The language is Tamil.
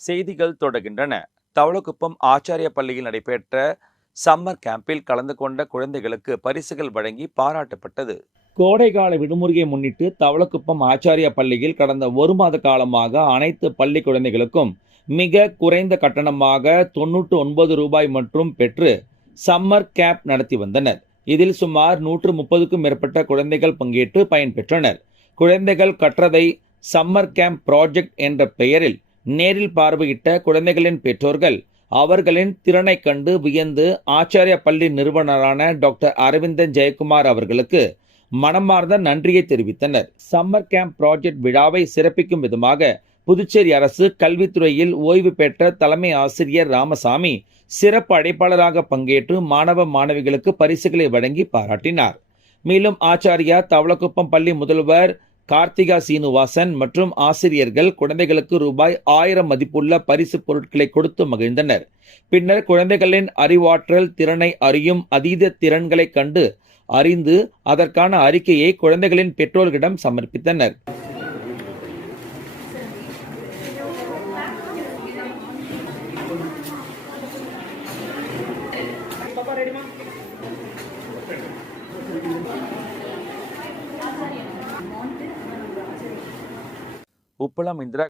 செய்திகள் தொடர்கின்றன. தவளக்குப்பம் ஆச்சாரிய பள்ளியில் நடைபெற்ற சம்மர் கேம்பில் கலந்து கொண்ட குழந்தைகளுக்கு பரிசுகள் வழங்கி பாராட்டப்பட்டது. கோடைகால விடுமுறையை முன்னிட்டு தவளக்குப்பம் ஆச்சாரிய பள்ளியில் கடந்த ஒரு மாத காலமாக அனைத்து பள்ளி குழந்தைகளுக்கும் மிக குறைந்த கட்டணமாக 99 ரூபாய் மற்றும் பெற்று சம்மர் கேம்ப் நடத்தி வந்தனர். இதில் சுமார் 130க்கும் மேற்பட்ட குழந்தைகள் பங்கேற்று பயன்பெற்றனர். குழந்தைகள் கற்றதை சம்மர் கேம்ப் ப்ராஜெக்ட் என்ற பெயரில் நேரில் பார்வையிட்ட குழந்தைகளின் பெற்றோர்கள் அவர்களின் திறனை கண்டு வியந்து ஆச்சாரிய பள்ளி நிறுவனரான டாக்டர் அரவிந்தன் ஜெயக்குமார் அவர்களுக்கு மனமார்ந்த நன்றியை தெரிவித்தனர். சம்மர் கேம்ப் ப்ராஜெக்ட் விழாவை சிறப்பிக்கும் விதமாக புதுச்சேரி அரசு கல்வித்துறையில் ஓய்வு பெற்ற தலைமை ஆசிரியர் ராமசாமி சிறப்பு அழைப்பாளராக பங்கேற்று மாணவ மாணவிகளுக்கு பரிசுகளை வழங்கி பாராட்டினார். மேலும் ஆச்சாரியா தவளக்குப்பம் பள்ளி முதல்வர் கார்த்திகா சீனிவாசன் மற்றும் ஆசிரியர்கள் குழந்தைகளுக்கு ரூபாய் 1000 மதிப்புள்ள பரிசு பொருட்களை கொடுத்து மகிழ்ந்தனர். பின்னர் குழந்தைகளின் அறிவாற்றல் திறனை அறியும் அதீத திறன்களை கண்டு அறிந்து அதற்கான அறிக்கையை குழந்தைகளின் பெற்றோர்களிடம் சமர்ப்பித்தனர். உப்பளம் இந்திரா